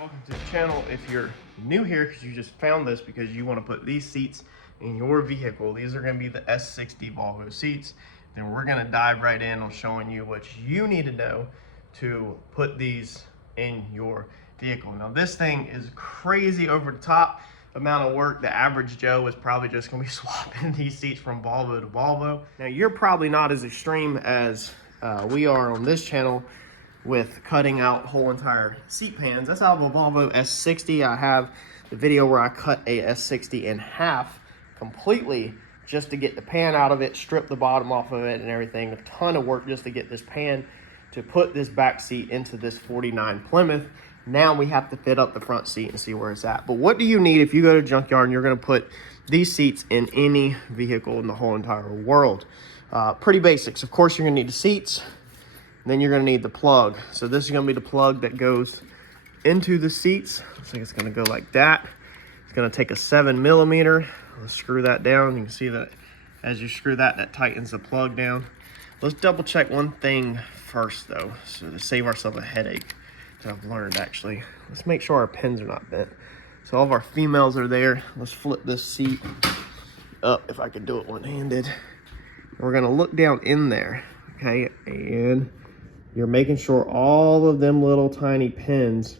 Welcome to the channel. If you're new here because you just found this because you want to put these seats in your vehicle, these are going to be the S60 Volvo seats. Then we're going to dive right in on showing you what you need to know to put these in your vehicle. Now this thing is crazy over the top amount of work. The average Joe is probably just going to be swapping these seats from Volvo to Volvo. Now you're probably not as extreme as we are on this channel with cutting out whole entire seat pans. That's out of a Volvo S60. I have the video where I cut a S60 in half completely just to get the pan out of it, strip the bottom off of it and everything. A ton of work just to get this pan to put this back seat into this 49 Plymouth. Now we have to fit up the front seat and see where it's at. But what do you need if you go to a junkyard and you're gonna put these seats in any vehicle in the whole entire world? Pretty basics. Of course, you're gonna need the seats. Then you're going to need the plug. So this is going to be the plug that goes into the seats. Looks like it's going to go like that. It's going to take a 7mm. Let's screw that down. You can see that as you screw that, that tightens the plug down. Let's double check one thing first though, so to save ourselves a headache that I've learned actually. Let's make sure our pins are not bent. So all of our females are there. Let's flip this seat up if I can do it one-handed. We're going to look down in there, okay, and you're making sure all of them little tiny pins,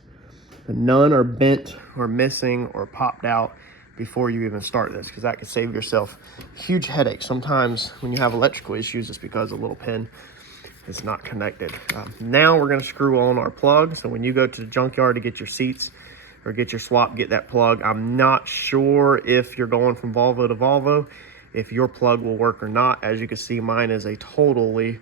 none are bent or missing or popped out before you even start this, because that could save yourself huge headaches. Sometimes when you have electrical issues, it's because a little pin is not connected. Now we're going to screw on our plug. So when you go to the junkyard to get your seats or get your swap, get that plug. I'm not sure if you're going from Volvo to Volvo, if your plug will work or not. As you can see, mine is a totally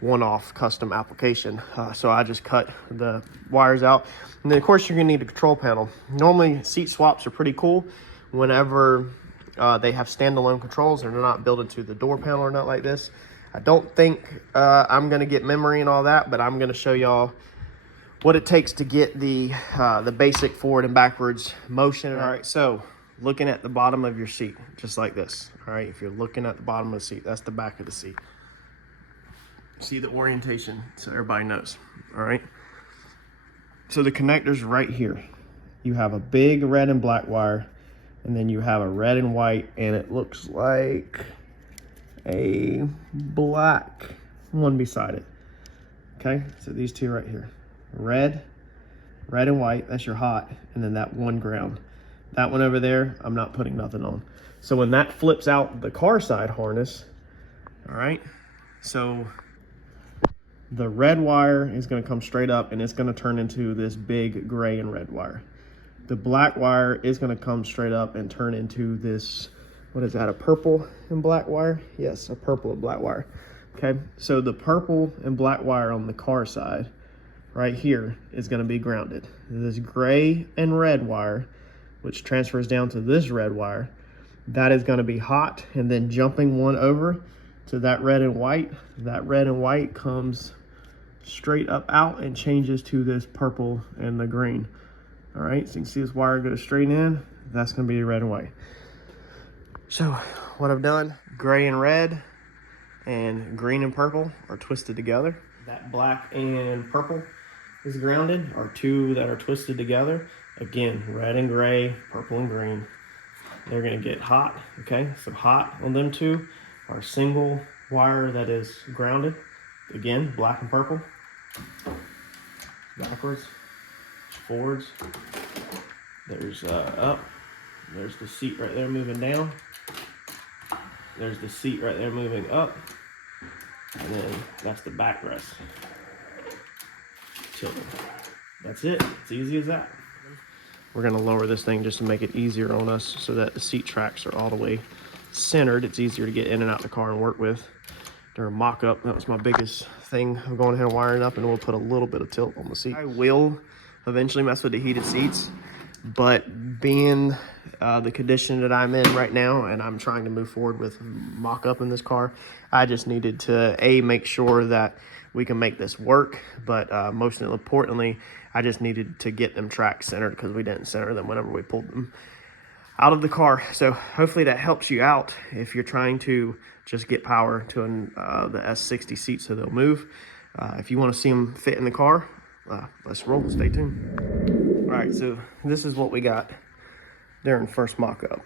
one-off custom application. So I just cut the wires out. And then of course you're gonna need a control panel. Normally seat swaps are pretty cool whenever they have standalone controls and they're not built into the door panel or not like this. I don't think I'm gonna get memory and all that, but I'm gonna show y'all what it takes to get the basic forward and backwards motion. All right, so looking at the bottom of your seat, just like this. All right, if you're looking at the bottom of the seat, that's the back of the seat. See the orientation so everybody knows. All right, so the connector's right here. You have a big red and black wire, and then you have a red and white, and it looks like a black one beside it. Okay, so these two right here, red and white, that's your hot, and then that one ground. That one over there, I'm not putting nothing on. So when that flips out the car side harness, all right, so the red wire is going to come straight up and it's going to turn into this big gray and red wire. The black wire is going to come straight up and turn into this, what is that, a purple and black wire? Yes, a purple and black wire. Okay, so the purple and black wire on the car side right here is going to be grounded. This gray and red wire, which transfers down to this red wire, that is going to be hot, and then jumping one over to that red and white, that red and white comes straight up out and changes to this purple and the green. All right, so you can see this wire goes straight in. That's gonna be the red and white. So what I've done, gray and red and green and purple are twisted together. That black and purple is grounded, are two that are twisted together. Again, red and gray, purple and green. They're gonna get hot, okay? So hot on them two. Our single wire that is grounded, again, black and purple, backwards, forwards, there's up, there's the seat right there moving down, there's the seat right there moving up, and then that's the backrest. Tilting. That's it, it's easy as that. We're gonna lower this thing just to make it easier on us so that the seat tracks are all the way centered. It's easier to get in and out the car and work with. During mock-up, that was my biggest thing of going ahead and wiring up, and we'll put a little bit of tilt on the seat. I will eventually mess with the heated seats, but being the condition that I'm in right now, and I'm trying to move forward with mock-up in this car, I just needed to make sure that we can make this work, but most importantly, I just needed to get them track centered because we didn't center them whenever we pulled them out of the car. So hopefully that helps you out if you're trying to just get power to the S60 seat so they'll move. If you want to see them fit in the car, let's roll. Stay tuned. right, so this is what we got during first mock-up.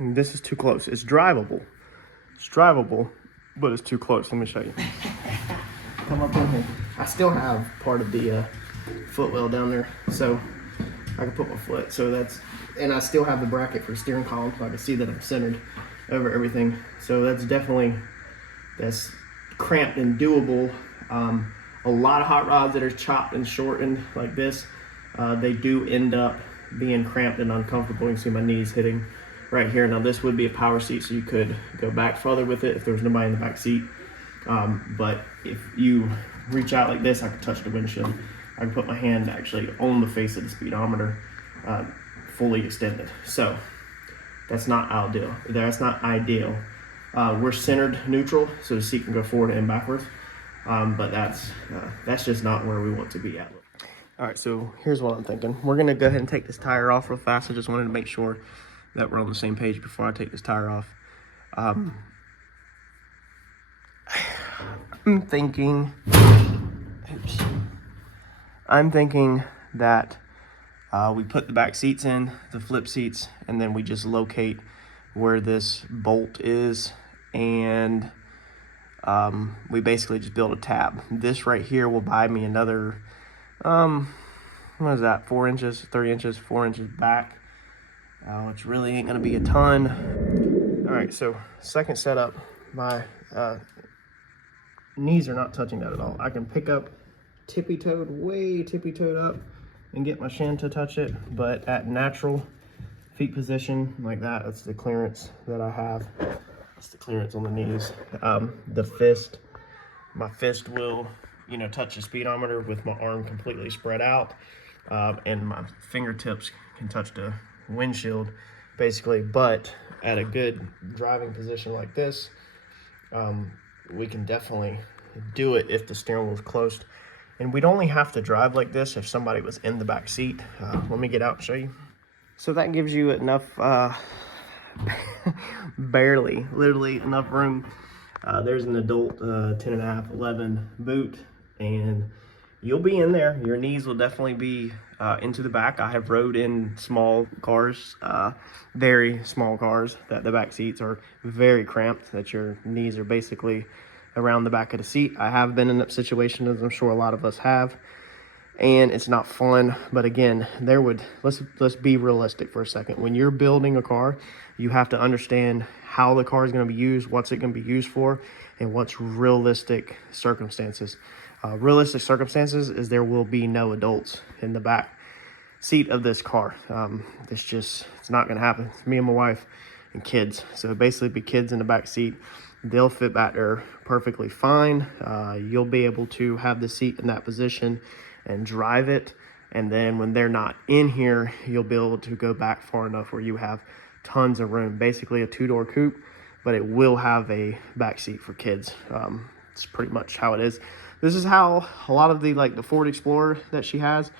This is too close. It's drivable. It's drivable, but it's too close. Let me show you. Come up in here. I still have part of the footwell down there, so I can put my foot. So that's, and I still have the bracket for steering column, so I can see that I'm centered over everything. So that's definitely, that's cramped and doable. A lot of hot rods that are chopped and shortened like this, they do end up being cramped and uncomfortable. You can see my knees hitting right here. Now this would be a power seat, so you could go back further with it if there was nobody in the back seat. But if you reach out like this, I can touch the windshield. I can put my hand actually on the face of the speedometer, fully extended. So that's not ideal. That's not ideal. We're centered neutral, so the seat can go forward and backwards. But that's just not where we want to be at. All right, so here's what I'm thinking. We're gonna go ahead and take this tire off real fast. I just wanted to make sure that we're on the same page before I take this tire off. I'm thinking that we put the back seats in, the flip seats, and then we just locate where this bolt is, and we basically just build a tab. This right here will buy me another, what is that, 4 inches, 3 inches, 4 inches back, which really ain't gonna be a ton. All right, so second setup, my knees are not touching that at all. I can pick up tippy-toed, way tippy-toed up and get my shin to touch it, but at natural feet position like that, that's the clearance that I have. That's the clearance on the knees. The fist, my fist will, you know, touch the speedometer with my arm completely spread out, and my fingertips can touch the windshield basically. But at a good driving position like this, we can definitely do it if the steering wheel is closed. And we'd only have to drive like this if somebody was in the back seat. Let me get out and show you. So that gives you enough, barely, literally enough room. There's an adult 10.5, 11 boot, and you'll be in there. Your knees will definitely be into the back. I have rode in small cars, very small cars, that the back seats are very cramped, that your knees are basically around the back of the seat. I have been in that situation, as I'm sure a lot of us have, and it's not fun. But again, let's be realistic for a second. When you're building a car, you have to understand how the car is going to be used, what's it going to be used for, and what's realistic circumstances. Realistic circumstances is there will be no adults in the back seat of this car. It's not going to happen. It's me and my wife and kids. So basically be kids in the back seat. They'll fit back there perfectly fine. You'll be able to have the seat in that position and drive it. And then when they're not in here, you'll be able to go back far enough where you have tons of room. Basically a 2-door coupe, but it will have a back seat for kids. It's pretty much how it is. This is how a lot of the Ford Explorer that she has,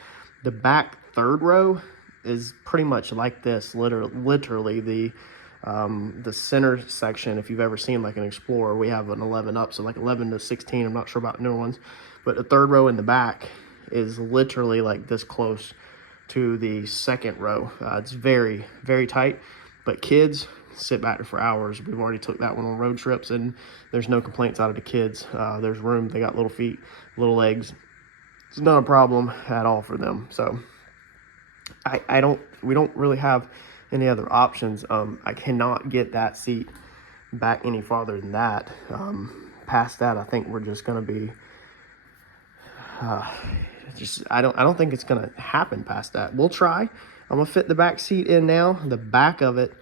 the back third row is pretty much like this. Literally the center section, if you've ever seen like an Explorer, we have an 11 up, so like 11 to 16, I'm not sure about newer ones, but the third row in the back is literally like this close to the second row. It's very, very tight, but kids sit back there for hours. We've already took that one on road trips, and there's no complaints out of the kids. There's room. They got little feet, little legs. It's not a problem at all for them. So we don't really have any other options. I cannot get that seat back any farther than that. Past that, I think we're just going to be I don't think it's going to happen past that. We'll try. I'm going to fit the back seat in now, the back of it,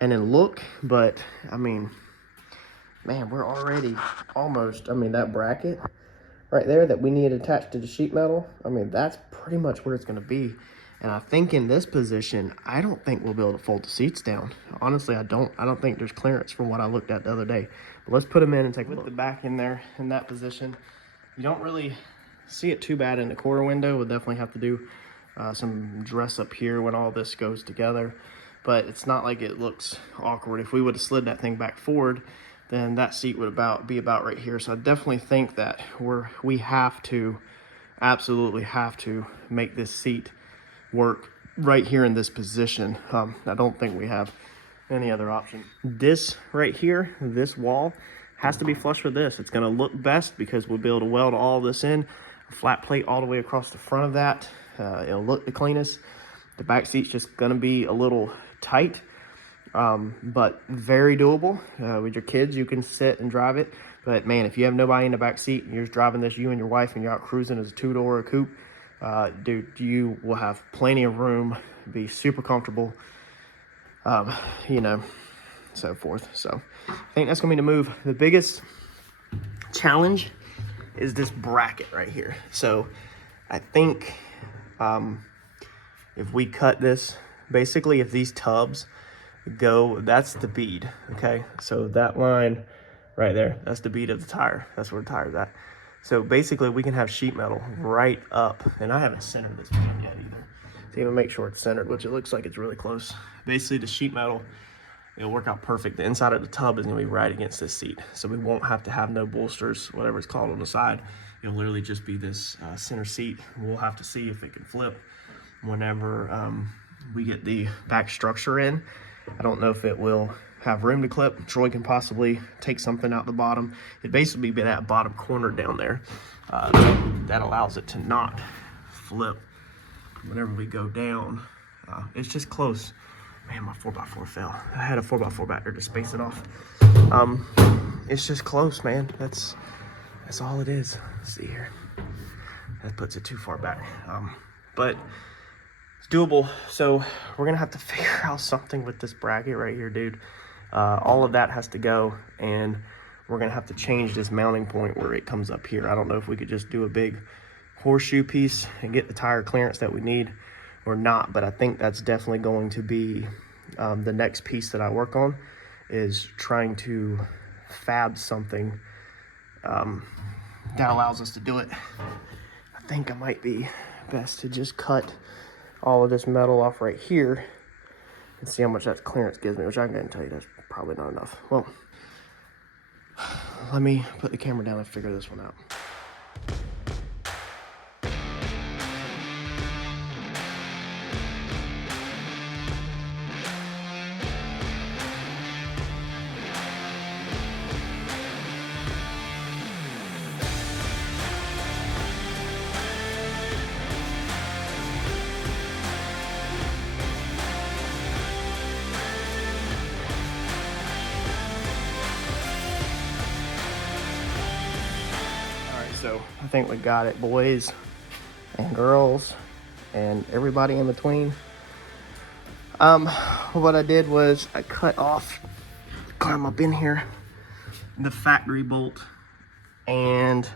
and then look. But I mean, man, we're already almost, that bracket right there that we need attached to the sheet metal, that's pretty much where it's going to be. And I think in this position, I don't think we'll be able to fold the seats down. Honestly, I don't think there's clearance from what I looked at the other day. But let's put them in and take a look. The back in there in that position. You don't really see it too bad in the quarter window. We'll definitely have to do some dress up here when all this goes together. But it's not like it looks awkward. If we would have slid that thing back forward, then that seat would be about right here. So I definitely think that we have to absolutely have to make this seat work right here in this position. I don't think we have any other option. This right here, this wall, has to be flush with this. It's gonna look best because we'll be able to weld all this in, a flat plate all the way across the front of that. It'll look the cleanest. The back seat's just gonna be a little tight, but very doable. With your kids, you can sit and drive it. But man, if you have nobody in the back seat and you're just driving this, you and your wife, and you're out cruising as a two-door or coupe, dude, you will have plenty of room, be super comfortable, you know, so forth. So I think that's gonna be the move. The biggest challenge is this bracket right here. So I think if we cut this, basically if these tubs go, that's the bead, okay? So that line right there, that's the bead of the tire. That's where the tire's at. So basically we can have sheet metal right up, and I haven't centered this beam yet either to even make sure it's centered, which it looks like it's really close. Basically the sheet metal, it'll work out perfect. The inside of the tub is gonna be right against this seat. So we won't have to have no bolsters, whatever it's called, on the side. It'll literally just be this center seat. We'll have to see if it can flip whenever we get the back structure in. I don't know if it will have room to clip. Troy can possibly take something out the bottom. It'd basically be that bottom corner down there. That allows it to not flip whenever we go down. It's just close. Man, my 4x4 fell. I had a 4x4 back there to space it off. It's just close, man. That's all it is. Let's see here. That puts it too far back. But it's doable. So we're gonna have to figure out something with this bracket right here, dude. All of that has to go, and we're gonna have to change this mounting point where it comes up here. I don't know if we could just do a big horseshoe piece and get the tire clearance that we need or not, but I think that's definitely going to be the next piece that I work on, is trying to fab something that allows us to do it. I think it might be best to just cut all of this metal off right here and see how much that clearance gives me, which I can tell you that's probably not enough. Well, let me put the camera down and figure this one out. So I think we got it, boys and girls and everybody in between. What I did was I cut off, climb up in here, the factory bolt, and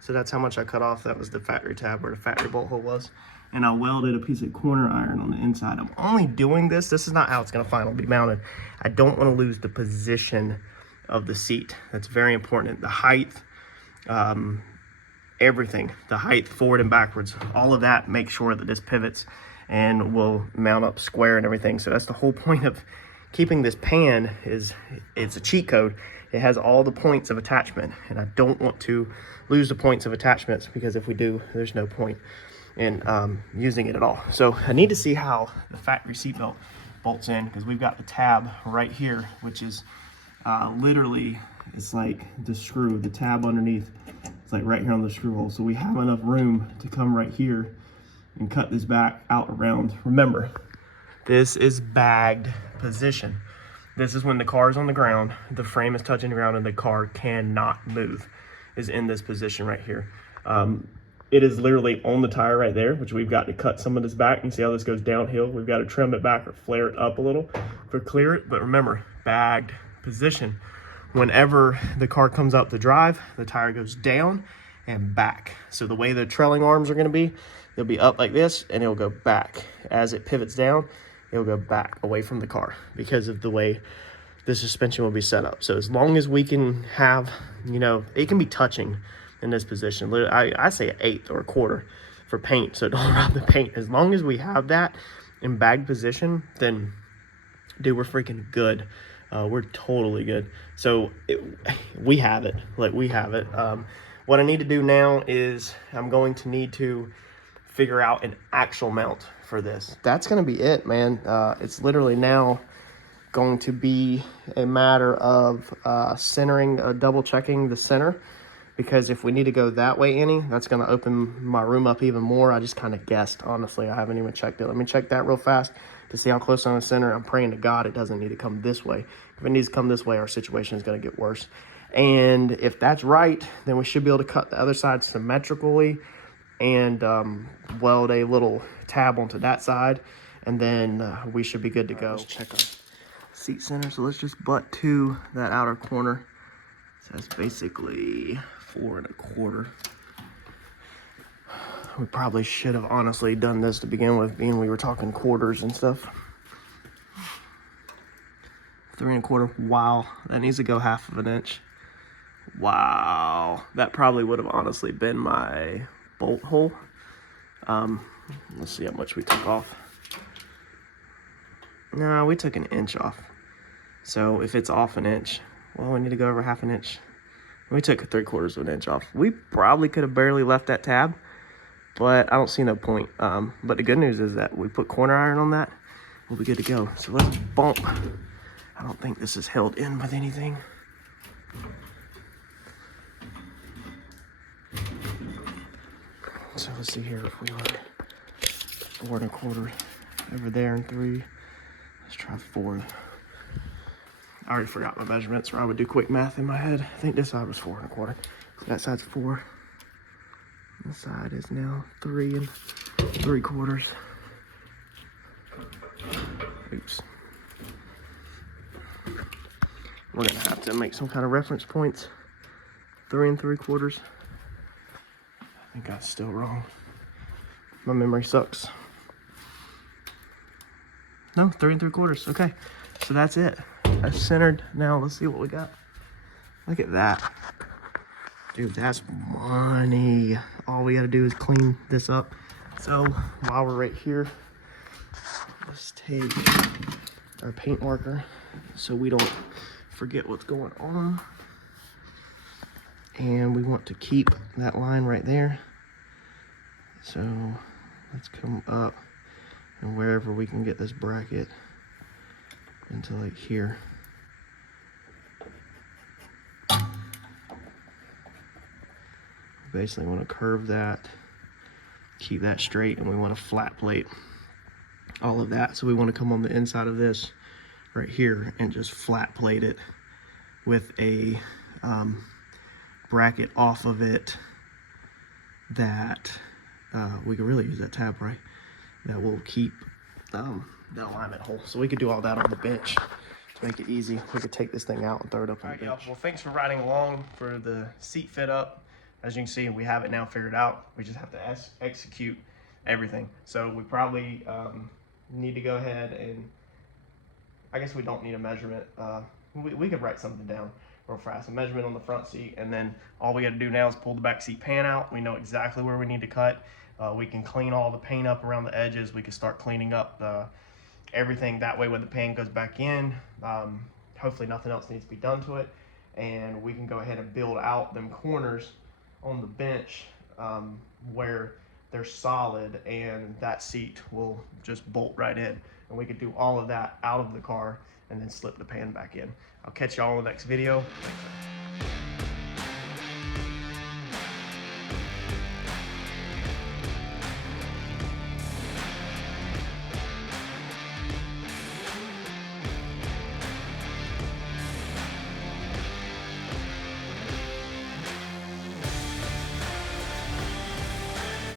so that's how much I cut off. That was the factory tab where the factory bolt hole was. And I welded a piece of corner iron on the inside. I'm only doing this. This is not how it's gonna finally be mounted. I don't wanna lose the position of the seat. That's very important. The height, everything, the height forward and backwards, all of that, make sure that this pivots and will mount up square and everything. So that's the whole point of keeping this pan, is it's a cheat code. It has all the points of attachment, and I don't want to lose the points of attachments, because if we do, there's no point in using it at all. So I need to see how the factory seatbelt bolts in, because we've got the tab right here, which is literally, it's like the screw, the tab underneath. It's like right here on the screw hole. So we have enough room to come right here and cut this back out around. Remember, this is bagged position. This is when the car is on the ground, the frame is touching the ground, and the car cannot move, is in this position right here. It is literally on the tire right there, which we've got to cut some of this back. You see how this goes downhill? We've got to trim it back or flare it up a little to clear it. But remember, bagged position. Whenever the car comes up to drive, the tire goes down and back. So the way the trailing arms are gonna be, they'll be up like this, and it'll go back. As it pivots down, it'll go back away from the car because of the way the suspension will be set up. So as long as we can have, you know, it can be touching in this position. I say an eighth or a quarter for paint, so don't rub the paint. As long as we have that in bagged position, then dude, we're freaking good. We're totally good. So we have it, like we have it. What I need to do now is I'm going to need to figure out an actual mount for this. That's going to be it, man. It's literally now going to be a matter of centering, double checking the center, because if we need to go that way any, that's going to open my room up even more. I just kind of guessed, honestly. I haven't even checked it. Let me check that real fast to see how close on the center. I'm praying to God it doesn't need to come this way. If it needs to come this way, our situation is going to get worse. And if that's right, then we should be able to cut the other side symmetrically and weld a little tab onto that side, and then we should be good to go. Let's check our seat center. So let's just butt to that outer corner. So that's basically 4 1/4. We probably should have honestly done this to begin with, being we were talking quarters and stuff. 3 1/4. Wow, that needs to go 1/2 inch. Wow, that probably would have honestly been my bolt hole. Let's see how much we took off. No, we took 1 inch off. So if it's off 1 inch, well, we need to go over 1/2 inch. We took 3/4 inch off. We probably could have barely left that tab, but I don't see no point. But the good news is that we put corner iron on that, we'll be good to go. So let's bump. I don't think this is held in with anything. So let's see here, if we were 4 1/4 over there and 3. Let's try 4. I already forgot my measurements, or I would do quick math in my head. I think this side was 4 1/4. So that side's 4. This side is now 3 3/4. Oops. We're gonna have to make some kind of reference points. 3 3/4. I think that's still wrong. My memory sucks. No, 3 3/4. Okay, so that's it. That's centered. Now let's see what we got. Look at that. Dude, that's money. All we gotta do is clean this up. So while we're right here, let's take our paint marker so we don't forget what's going on. And we want to keep that line right there. So let's come up and wherever we can get this bracket into like here. Basically want to curve that, keep that straight, and we want to flat plate all of that. So we want to come on the inside of this right here and just flat plate it with a bracket off of it that we could really use that tab, right? That will keep the alignment hole. So we could do all that on the bench to make it easy. We could take this thing out and throw it up on the bench. Y'all, well, thanks for riding along for the seat fit up. As you can see, we have it now figured out. We just have to execute everything. So we probably need to go ahead and, I guess we don't need a measurement. We could write something down real fast. A measurement on the front seat, and then all we got to do now is pull the back seat pan out. We know exactly where we need to cut. We can clean all the paint up around the edges. We can start cleaning up everything. That way when the pan goes back in, hopefully nothing else needs to be done to it. And we can go ahead and build out them corners on the bench where they're solid, and that seat will just bolt right in. And we could do all of that out of the car and then slip the pan back in. I'll catch y'all in the next video. Thanks.